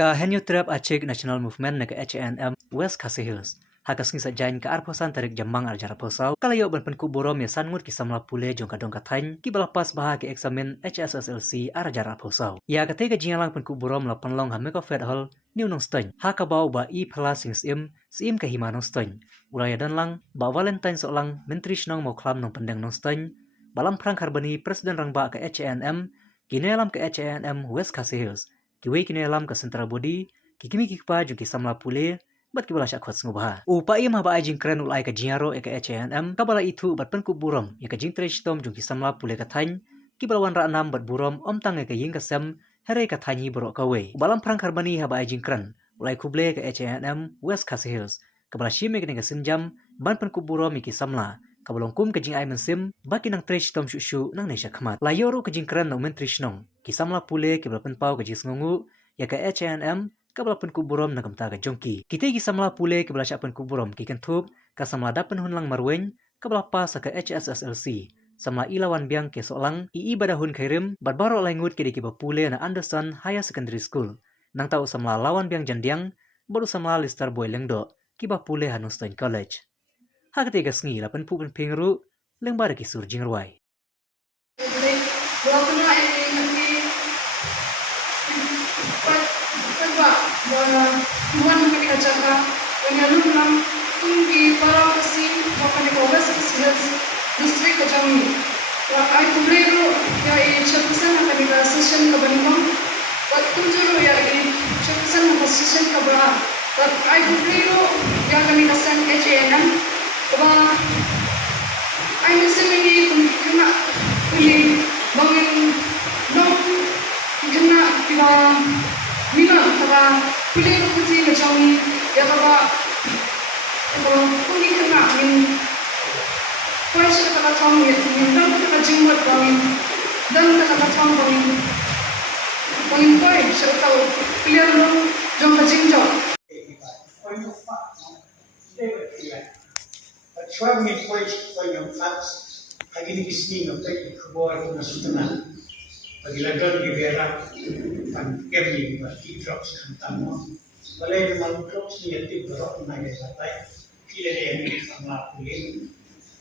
Ka henyo trap Aceh National Movement na ka HNM West Khasi Hills. Hakas ngisa jain ka arposan tarik jamang arjara posau. Kalayo ban penkuburom ya sangut kisamla pule jong kadong kathain ki balapas baha ke eksamen HSSLC arjara posau. Ya katega jingalang penkuburom la panlong ha meko fed hall new nong stein. Ha ka bau ba i phala sim ka hima nong stein. Ulaya dan lang ba Valentine solang menteri nong mo klam nong pendeng nong stein. Balam prang karbani presiden rang ba ke HNM kinelam ke HNM West Khasi Hills. Kiwe kinelam ke sentra bodi kikimi kikpa jong kisamla pule bat kibala syak khot ngubah. Upai mah ba ajing kren ulai ka jinaro e ka HNM kabala itu bat pen ku burom ya ka jing trestom jung kisamla pule ka thain kibala wan ra nam bat burom om tang e ka ying ka sem here ka thanyi boro ka we. Balam prang karbani ha ba ajing kren ulai kuble ka HNM West Khasi Hills kabala shime ka nga sinjam ban pen ku burom ki samla kabalong kum ka jing ai mensim baki nang trestom shushu nang nesha khmat. Layoro ka jing kren nang men trishnong kisamla pule kibala pen pau ka jing ngungu ya ka HNM kabla pen kuburom na kamta ga jongki kite gi samla pule kabla sya pen kuburom ki kentup ka samla dapen hunlang marwen kabla pa sa ka HSSLC samla ilawan biang ke solang ii badahun khairim barbaro langut ki ba pule na Anderson Higher Secondary School nang tau samla lawan biang jandiang baru samla Lister Boy lengdo ki ba pule Hanustain College ha ketiga sngi la pen pu pen pingru lengbar ki sur jingrwai Tuhan mereka jaga dengan enam tinggi para pesi bahkan di bawah distrik Kejami. Ai kumlero ya i chapusan akan di session kebanyakan. Waktu juru ya i chapusan akan session keberapa. Ai kumlero ya kami kasan HNM. Bah ai mesin ini kena ini bangin nom kena kita mina kata pilih kursi macam ni ya kata kalau kuni kena min kuasa kata tahu ya dan kata jingmat bangin dan kata tahu bangin koi saya tahu pilih orang jom kajingjo. Suami koi yang faks lagi ni bising untuk keluar dengan sutenan. Bagi lagar di berak kan kemi bagi drops kantamu balai malu drops ni ati berok na ya satai kile yang sama pulih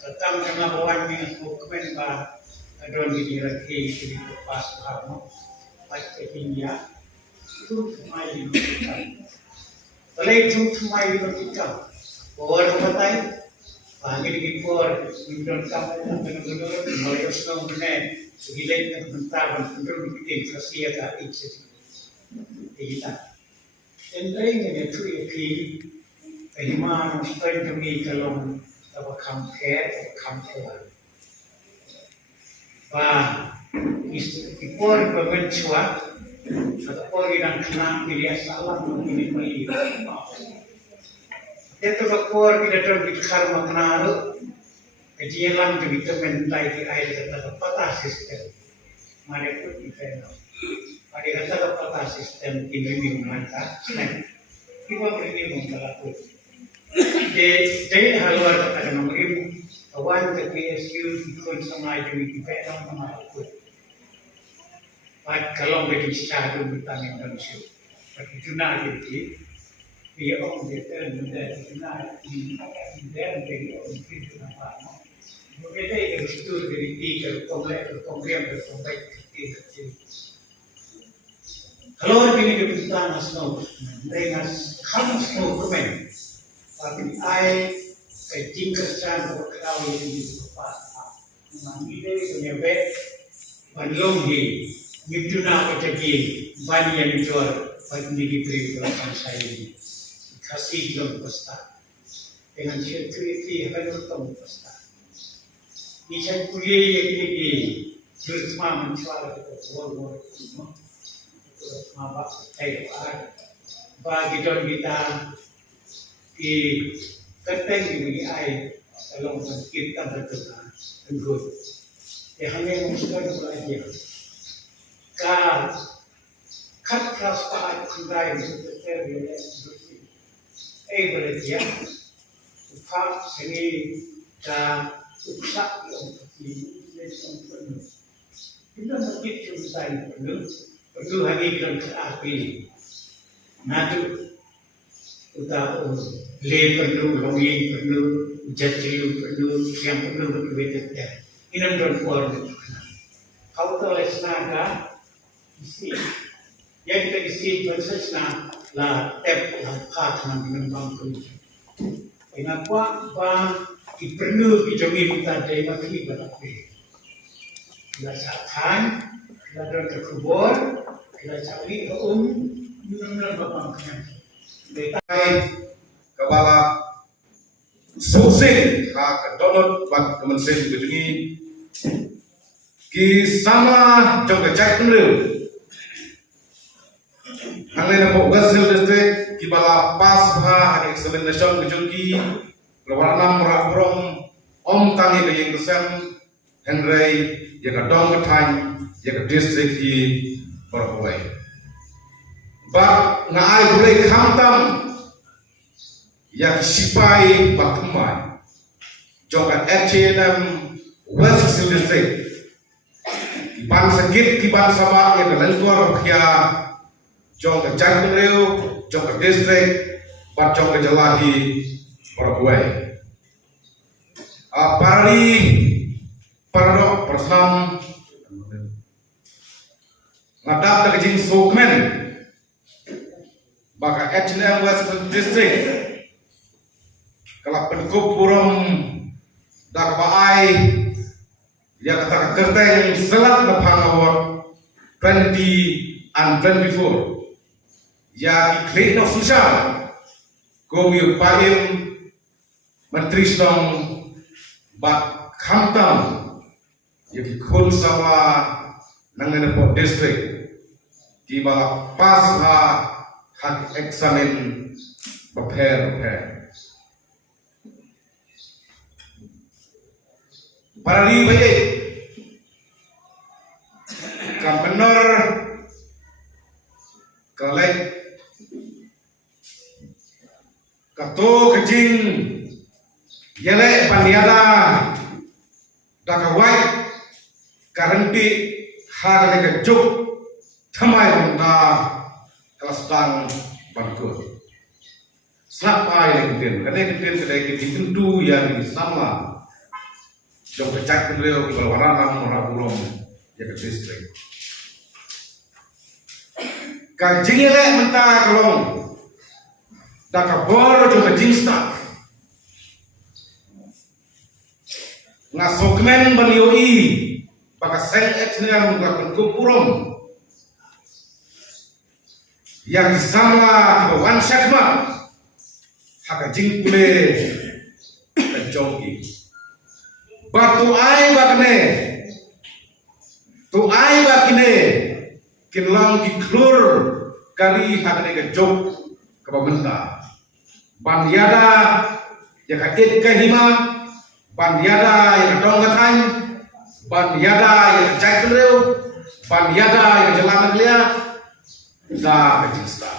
tetang kena bawan ni dokumen ba adon di rakhi di pas harmo pakai India itu mai balai itu mai kita or batai bagi di por mindon kamu benar-benar mau snow benar Gilek na bentar benar bikin kasihan tak itu kita. Entering ini tu iapi iman spend demi kalau apa compare compare. Bah ipor bermencua atau por yang kena pilih salah mungkin pilih. Itu por kita terbicara makna kajian lam tu kita mentai di air kata peta sistem. Mari pun kita nak. Mari kata peta sistem ini mengangkat. Kita beri mengkalaput. Jadi haluan kata nombor awan ke PSU ikut sama jadi kita nak mengkalaput. Baik kalau beri secara bertanya dan siu. Begitu nak jadi. Dia orang dia menjadi nak dia menjadi orang itu nampak. Berbeda dengan itu dari tiga kongres kecil. Kalau ini keputusan nasional dengan kham nasional bermain, tapi ai tingkatkan berkawin di tempat. Mengambil punya bed, banlonggi, mituna kecil, bani yang dijual, bani diberi belakang saya ini. Kasih dalam pesta. Dengan security akan bertemu pesta. Nisai kuliah yang ini bersama mencuala kita war semua bersama bapak bagi don kita di keteng ini air kalau kita berdoa tenggut hanya mengusung belajar kal kat kelas pakai kundai seperti belajar upah seni dan uksak yang lesson penuh. Kita mesti cuma penuh hanya dalam api. ngadu uta le perlu longin perlu jatilu perlu yang perlu berbeda inam don kuar kau tu lesnaga isi yang kita isi bersesna la tep la kat dengan bangku kenapa bang perlu dijamin tadi lagi berapa la sakan la don kubur la cari minum bapak kan kepala sukses hak donor bak kementerian bujungi ki sama jong kecak nil hanglena po gasil district ki bala pas ha hak examination bujungi lawana murang om tangi ke yang kesen henry yang dong ketang yang district ki berhulai ba ngai boleh khamtam yang sipai batumai jokan HNM West District ban sakit kiban sama yang lentor kia jong jang reu jong district bat jong jalahi Paraguay parari paradok persam ngadak terjing sokmen baka HNM West District kalau penkup burung dak baai dia kata kerteng selat lepang award 20 and 24 ya di official komi paim menteri stong bat khamtam ya di khun sama nangan po district di bala pas hak eksamen prepare parari baik kam benar kalai kato kejing yele paniada dakawai karanti hak ke juk thamai bunda kelastan bangku sampai dengan kadang-kadang sedikit tentu yang sama jauh kecak beliau di Balwaranam Murabulong ya ke distrik kajingnya le mentah kelong dak kabor jo kajing staff ngasokmen banioi baka sen etnya menglakukan kupurom yang sama bawan syakmat haka jingkule penjonggi batu ai bakne tu ai bakne kinlang diklur kali hakne ke jok ke pemerintah bandiada ya kakit ke hima bandiada yang dong katang bandiada yang jakreu bandiada yang jalan lihat dah kecil